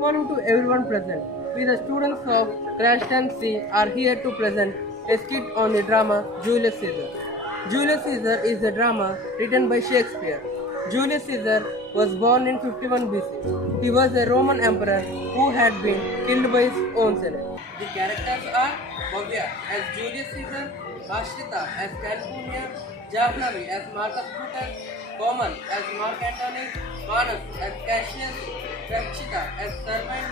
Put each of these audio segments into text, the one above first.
morning to everyone present. We, the students of Cranston C, are here to present a skit on the drama Julius Caesar. Julius Caesar is a drama written by Shakespeare. Julius Caesar was born in 51 BC. He was a Roman emperor who had been killed by his own senate. The characters are Bhavya as Julius Caesar, Ashrita as Calpurnia, Jahlavi as Marcus Brutus, Common as Mark Antony, Manas as Cassius, Rakshita as Servant,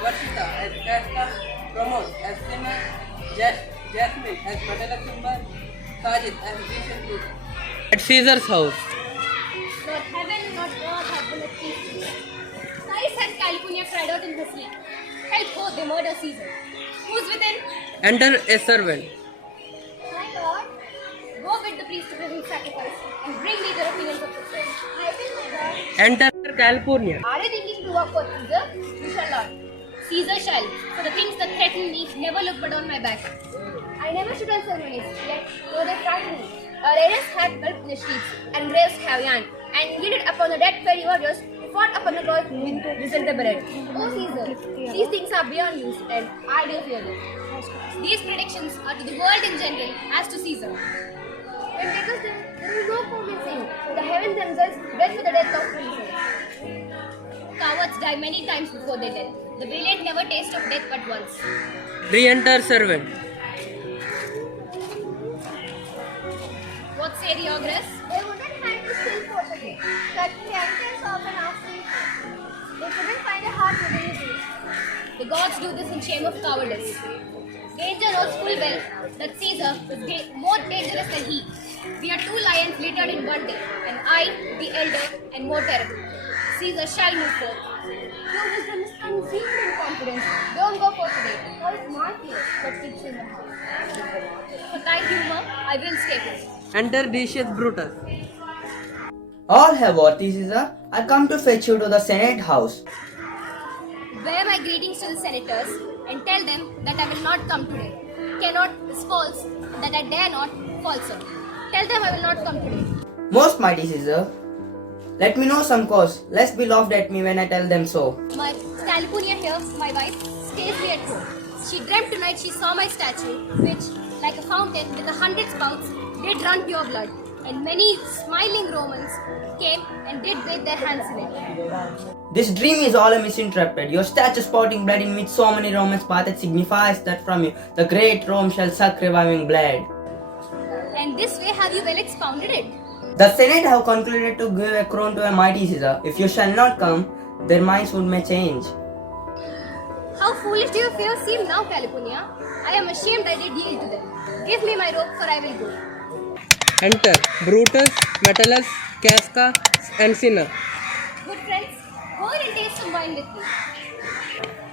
Varshita as Casca, Pramod as Sinner, Jasmine as Madala Simba, Sajid as Jason Bruce. At Caesar's house. Not heaven, not earth have been at peace. Thrice has California cried out in her sleep. Help ho, they murder Caesar. Who's within? Enter a servant. My lord, go bid the priest to present sacrifice and bring me the opinions of the friends. I will, my lord. Enter California. Are you thinking to work for Caesar? You shall not. Caesar shall, for the things that threaten me never look but on my back. I never stood on ceremonies, yet though they frighten me. Our areas had blood in the streets, and graves have yawned, and yielded upon the dead fairy warriors who fought upon the gold with the bread. O Caesar, these things are beyond use, and I do fear them. These predictions are to the world in general as to Caesar. When they does them, there is no convincing. The heavens themselves dread for the death of princes. Cowards die many times before their death. The brilliant never taste of death but once. Re-enter servant. What say the ogress? They wouldn't have to steal for the day. That characters often ask me. They couldn't find a heart within the beast. The gods do this in shame of cowardice. Danger knows full well that Caesar is more dangerous than he. We are two lions littered in one day, and I, the elder, and more terrible. Caesar shall move forth. Your wisdom is concealed in confidence. Don't go for today. For it's my fear that keeps you in the house. For thy humor, I will escape it. Enter Decius Brutus. All have worthy Caesar. I come to fetch you to the Senate house. Bear my greetings to the senators and tell them that I will not come today. Cannot is false, that I dare not, falser. Tell them I will not come today. Most mighty Caesar, let me know some cause, lest be laughed at me when I tell them so. My Calpurnia here, my wife, stays me at home. She dreamt tonight she saw my statue, which, like a fountain with 100 spouts, did run pure blood, and many smiling Romans came and did bathe their hands in it. This dream is all a misinterpreted. Your statue spouting blood in which so many Romans bathed signifies that from you the great Rome shall suck reviving blood. And this way have you well expounded it. The Senate have concluded to give a crown to a mighty Caesar. If you shall not come, their minds would may change. How foolish do your fears seem now, California? I am ashamed I did yield to them. Give me my rope, for I will go. Enter Brutus, Metellus, Casca, and Cinna. Good friends, go in and taste some wine with me.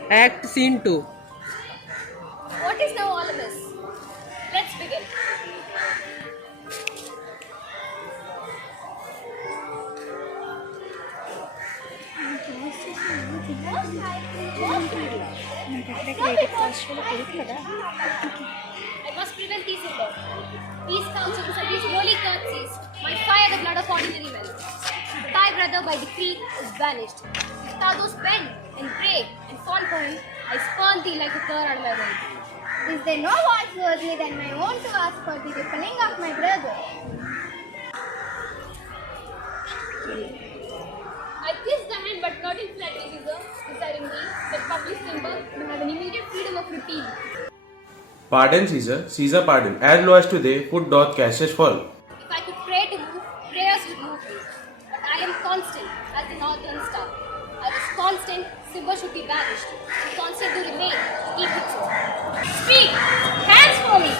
Act Scene 2. What is now all of this? Let's begin. I must prevent these evils. These counsels and these holy curtsies might fire the blood of ordinary men. Thy brother by decree is banished. If thou dost bend and pray and fawn for him, I spurn thee like a cur on my road. Is there no one worthy than my own to ask for the reckoning of my brother? I kiss the hand but not in flattery, Caesar, desiring thee that public symbol may have an immediate freedom of repeal. Pardon, Caesar. Caesar pardon. As low as today, put doth Cassius fall. If I could pray to move, prayers would move me. But I am constant as the northern star. I was constant, Simba should be banished. And constant to remain, to keep it so. Speak! Hands for me!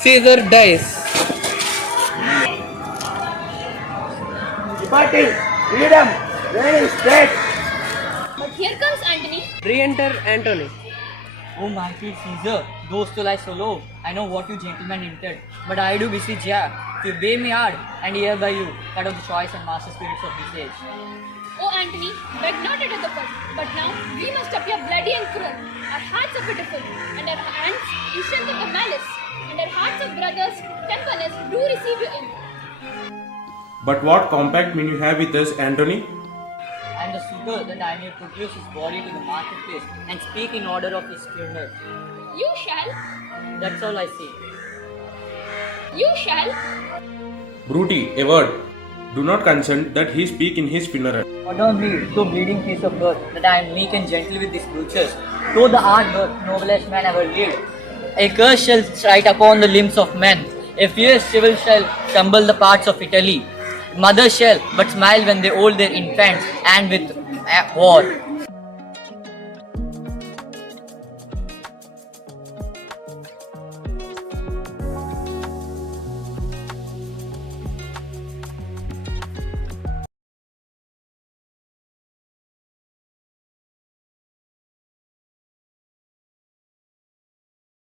Caesar dies. Departing, freedom, reigning straight. But here comes Antony. Re-enter Antony. Oh, mighty Caesar, those to lie so low. I know what you gentlemen intend, but I do beseech ya, if you obey me hard, and hear by you, cut off the choice and master spirits of this age. Oh, Antony, beg not at the first, but now we must appear bloody and cruel. Our hearts are pitiful, and our hands instant of the malice, and our hearts of brothers, temperance, do receive you in. But what compact mean you have with us, Antony? I am the suitor that I may produce his body to the marketplace and speak in order of his funeral. You shall, That's all I say. you shall. Bruti, a word. Do not consent that he speak in his funeral. Adorn me, to bleeding piece of earth, that I am meek and gentle with these brutures. Though the art birth, noblest man ever lived. A curse shall strike upon the limbs of men. A fierce civil shall stumble the parts of Italy. Mothers shall but smile when they hold their infants, and with war.